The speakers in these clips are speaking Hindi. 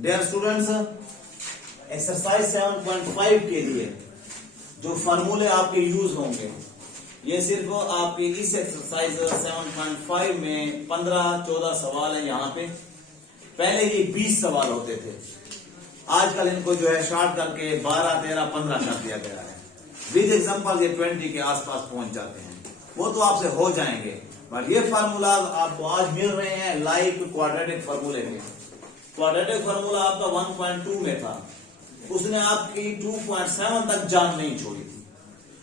डियर स्टूडेंट्स, एक्सरसाइज 7.5 के लिए जो फार्मूले आपके यूज होंगे, ये सिर्फ आपके इस एक्सरसाइज 7.5 में 15-14 सवाल है। यहाँ पे पहले ये 20 सवाल होते थे, आजकल इनको जो है शॉर्ट करके 12, 13, 15 कर दिया गया है। विद एग्जाम्पल ये 20 के आसपास पहुंच जाते हैं, वो तो आपसे हो जाएंगे। बट ये फार्मूला आपको आज मिल रहे हैं लाइक क्वाड्रेटिक फार्मूले में। क्वाड्रेटिक फार्मूला आपका 1.2 में था, उसने आपकी 2.7 तक जान नहीं छोड़ी थी,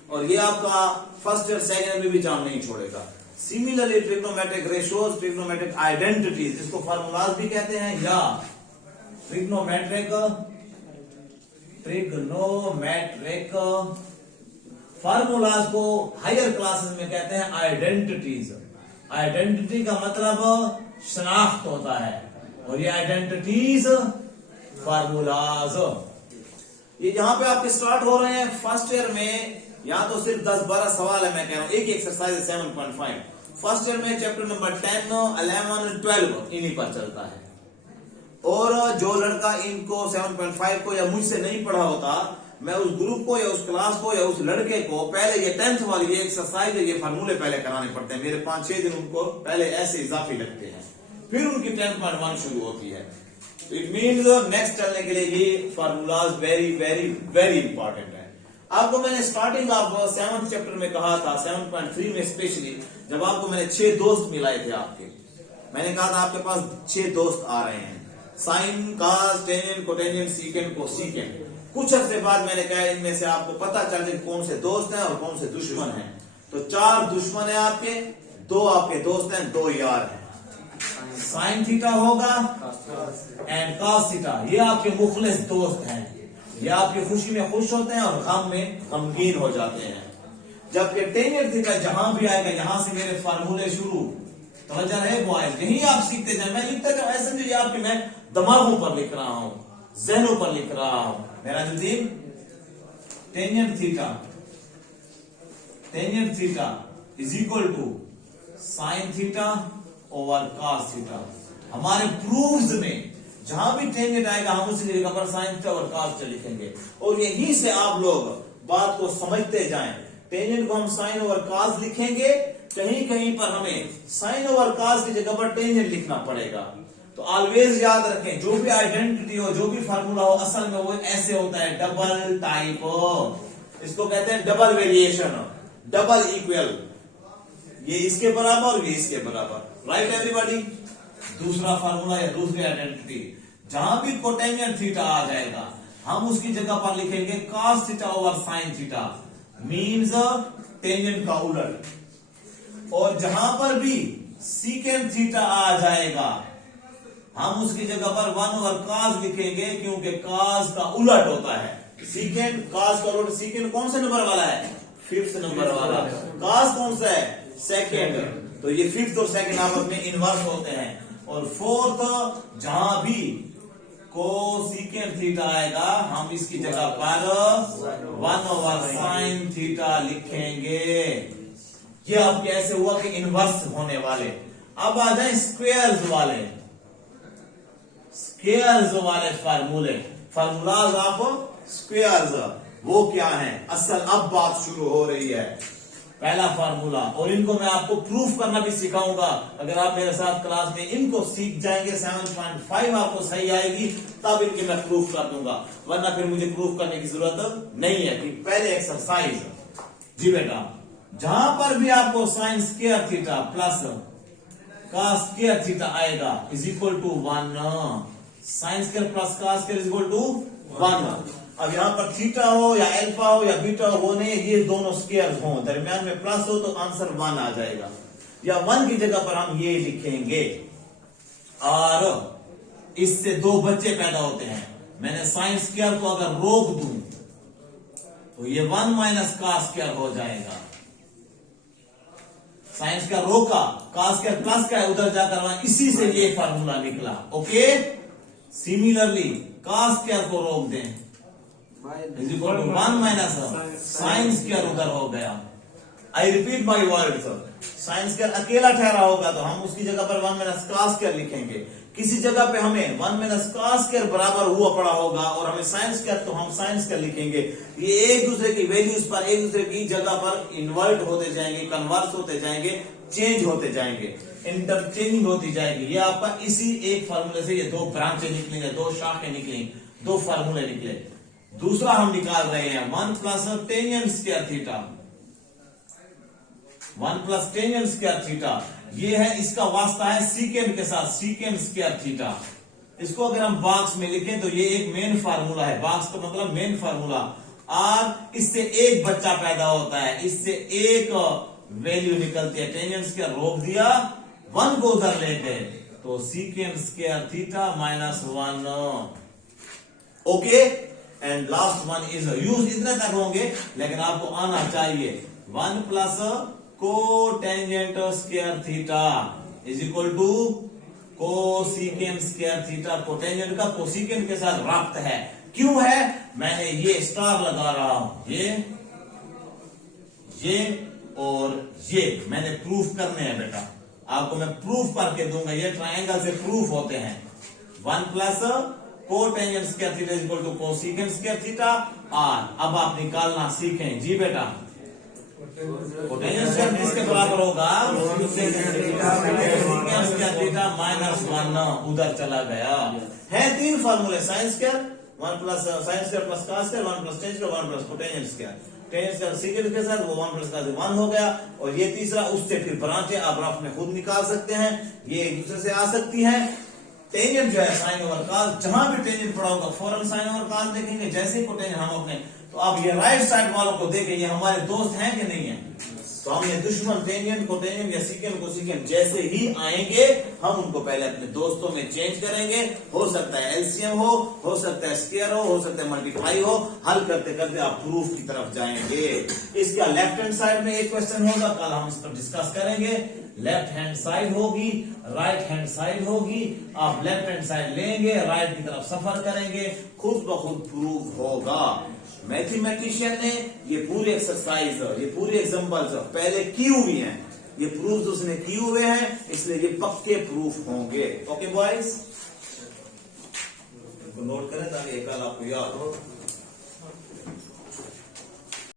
और ये आपका फर्स्ट ईयर सेकेंड में भी जान नहीं छोड़ेगा। Similarly trigonometric ratios, trigonometric identities, इसको फार्मूलाज भी कहते हैं, या ट्रिग्नोमेट्रिक फार्मूलाज को हायर क्लासेस में कहते हैं आइडेंटिटीज। आइडेंटिटी का मतलब शनाख्त होता है, और ये आइडेंटिटीज फार्मूलाज। ये जहां पे आपके स्टार्ट हो रहे हैं फर्स्ट ईयर में, यहाँ तो सिर्फ 10-12 सवाल है, मैं कह रहा हूं एक एक्सरसाइज 7.5। फर्स्ट ईयर में चैप्टर नंबर 10, 11, 12 इन्हीं पर चलता है। और जो लड़का इनको 7.5 को या मुझसे नहीं पढ़ा होता, मैं उस ग्रुप को या उस क्लास को या उस लड़के को पहले ये 10th वाली ये एक्सरसाइज ये फार्मूले पहले कराने पड़ते हैं। मेरे 5-6 दिन उनको पहले ऐसे इजाफी लगते हैं, फिर उनकी 10.1 शुरू होती है। इट मीन्स नेक्स्ट चलने के लिए ये formulas very very very important है। आपको मैंने स्टार्टिंग ऑफ 7th चैप्टर में कहा था, 7.3 में स्पेशली, जब आपको मैंने 6 दोस्त मिलाए थे आपके, मैंने कहा था आपके पास 6 दोस्त आ रहे हैं, साइन, कास, टेंजेंट, कोटेंजेंट, सीकेंट, कोसीकेंट। कुछ अर्से बाद मैंने कहा इनमें से आपको पता चल जाए कौन से दोस्त हैं और कौन से दुश्मन हैं। तो 4 दुश्मन है आपके, 2 आपके दोस्त हैं, 2 यार हैं। साइन थीटा होगा एंड कॉस थीटा, ये आपके मुखलिस दोस्त हैं, ये आपकी खुशी में खुश होते हैं और गम में गमगीन हो जाते हैं। जबकि टेंजेंट थीटा जहां भी आएगा, यहां से मेरे फार्मूले शुरू, तवज्जो है बॉयज, यही आप सीखते जाए। मैं लिखता जाऊं, ऐसे नहीं आपके मैं दिमागों पर लिख रहा हूं, जहनों पर लिख रहा हूं। मेरा जो दिन tangent theta is equal to sine theta over cos theta. हमारे प्रूफ्स में जहां भी टेंजेंट आएगा हम उसी जगह पर साइन थीटा और कॉस थीटा लिखेंगे, और यहीं से आप लोग बात को समझते जाएं। टेंजेंट को हम साइन ओवर कॉस लिखेंगे, कहीं कहीं पर हमें साइन ओवर कॉस की जगह पर टेंजेंट लिखना पड़ेगा। तो ऑलवेज याद रखें, जो भी आइडेंटिटी हो, जो भी फार्मूला हो, असल में वो ऐसे होता है, डबल टाइप। इसको कहते हैं डबल वेरिएशन, डबल इक्वल, ये इसके बराबर और ये इसके बराबर। Right everybody. दूसरा फार्मूला या दूसरी आइडेंटिटी, जहां भी कोटेंजेंट थीटा आ जाएगा हम उसकी जगह पर लिखेंगे cos theta over sine theta, means tangent का उलट। और जहां पर भी सीकेंट थीटा आ जाएगा हम उसकी जगह पर 1 ओवर कॉस लिखेंगे, क्योंकि कॉस का उलट होता है सीकेंट। कॉस का उलट, सीकेंट कौन से नंबर वाला है? 5th नंबर वाला। कॉस कौन सा है? सेकेंड। तो ये 5th और सेकेंड आपस में इनवर्स होते हैं। और 4th, जहां भी को सीकेंट थीटा आएगा हम इसकी जगह पर 1 ओवर साइन थीटा लिखेंगे। ये अब कैसे हुआ कि इनवर्स होने वाले। अब आ जाए स्क्वेयर्स वाले फार्मूलाज ऑफ स्क्वेयर्स, वो क्या है? असल अब बात शुरू हो रही है। पहला फार्मूला, और इनको मैं आपको प्रूफ करना भी सिखाऊंगा। अगर आप मेरे साथ क्लास में इनको सीख जाएंगे, 7.5 आपको सही आएगी, तब इनके मैं प्रूफ कर दूंगा, वरना फिर मुझे प्रूफ करने की जरूरत नहीं है। कि पहले एक्सरसाइज, जी बेटा, जहां पर भी आपको sine square theta plus cos square theta आएगा is equal to 1, sine square plus cos square is equal to 1। अब यहां पर थीटा हो या अल्फा हो या बीटा हो, वो नहीं, ये दोनों स्क्वायर हो, दरमियान में प्लस हो तो आंसर 1 आ जाएगा, या 1 की जगह पर हम ये लिखेंगे। और इससे 2 बच्चे पैदा होते हैं। मैंने साइन स्क्वायर को अगर रोक दूं तो ये 1 माइनस कॉस स्क्वायर हो जाएगा। साइंस का रोका, कॉस स्क्वायर प्लस का है, उधर जाकर वहां इसी से ये फार्मूला निकला। ओके, सिमिलरली कॉस स्क्वायर को रोक दें, is equal to 1 minus sine square उधर हो गया। I repeat my word, sine square अकेला ठहरा होगा तो हम उसकी जगह पर 1 माइनस कॉस स्क्वायर लिखेंगे, किसी जगह पे हमें 1 माइनस कॉस स्क्वायर बराबर हुआ पड़ा होगा और हमें साइन स्क्वायर, तो हम साइन स्क्वायर लिखेंगे। ये एक दूसरे की वैल्यूज पर, एक दूसरे की जगह पर इन्वर्ट होते जाएंगे, कन्वर्स होते जाएंगे, चेंज होते जाएंगे, इंटरचेंजिंग होती जाएगी। ये आपका इसी एक फार्मूले से ये दो ब्रांचें निकलेंगे, दो शाखें निकलेंगी, दो फार्मूले निकले। दूसरा हम निकाल रहे हैं 1 plus tangent square theta, 1 plus tangent square theta. ये है, इसका वास्ता है सीकेंड के साथ, सीकेंड स्क्वायर थीटा। इसको अगर हम बॉक्स में लिखें तो ये एक मेन फार्मूला है, बॉक्स का मतलब मेन फार्मूला। और इससे एक बच्चा पैदा होता है, इससे एक वैल्यू निकलती है, टेंजेंट स्क्वायर रोक दिया, 1 को उधर ले गए, तो secant square theta minus 1। Okay, and last one is use, इतने तक होंगे लेकिन आपको आना चाहिए 1 plus cotangent square theta is equal to cosecant square theta. Cotangent का कोसीकेंट के साथ रब्त है, क्यों है? मैंने ये स्टार लगा रहा हूं, ये और ये मैंने प्रूफ करने हैं बेटा, आपको मैं प्रूफ करके दूंगा, ये ट्रायंगल से प्रूफ होते हैं। 1 plus cotangent square theta is equal to cosecant square theta. और अब आप निकालना सीखें जी बेटा, कोटेंजेंट स्क्वायर किसके बराबर होगा? थीटा माइनस 1 उधर चला गया है। 3 फार्मूले, sine square 1 plus sign square plus cos square, 1 plus ten square, 1 plus cotangent square, tangent square secant के साथ वो 1 प्लस का 1 हो गया। और ये तीसरा, उससे फिर ब्रांचें आप रफ में खुद निकाल सकते हैं, ये एक दूसरे से आ सकती है। टेंजेंट जो है साइन ओवर कॉस, जहां भी टेंजेंट पड़ा होगा फौरन साइन ओवर कॉस देखेंगे। जैसे ही कोटेंजेंट हम अपने, तो आप ये राइट साइड वालों को देखें, ये हमारे दोस्त हैं कि नहीं है? तो हम ये दुश्मन टेंजेंट कोटेंजेंट या सीकेंट कोसेकेंट जैसे ही आएंगे हम उनको पहले अपने दोस्तों में चेंज करेंगे। हो सकता है एलसीएम हो सकता है स्क्वायर हो सकता है मल्टीप्लाई हो, हल करते करते आप प्रूफ की तरफ जाएंगे। इसका लेफ्ट हैंड साइड में एक क्वेश्चन होगा, कल हम इस पर डिस्कस करेंगे। लेफ्ट हैंड साइड होगी, राइट हैंड साइड होगी, आप लेफ्ट हैंड साइड लेंगे, राइट की तरफ सफर करेंगे, खुद ब खुद प्रूफ होगा। मैथमेटिशियन ने ये पूरी एक्सरसाइज, ये पूरी एग्जांपल्स पहले की हुई हैं, ये प्रूफ उसने किए हुए हैं, इसलिए ये पक्के प्रूफ होंगे। ओके बॉयज, नोट करें ताकि कल आपको याद हो।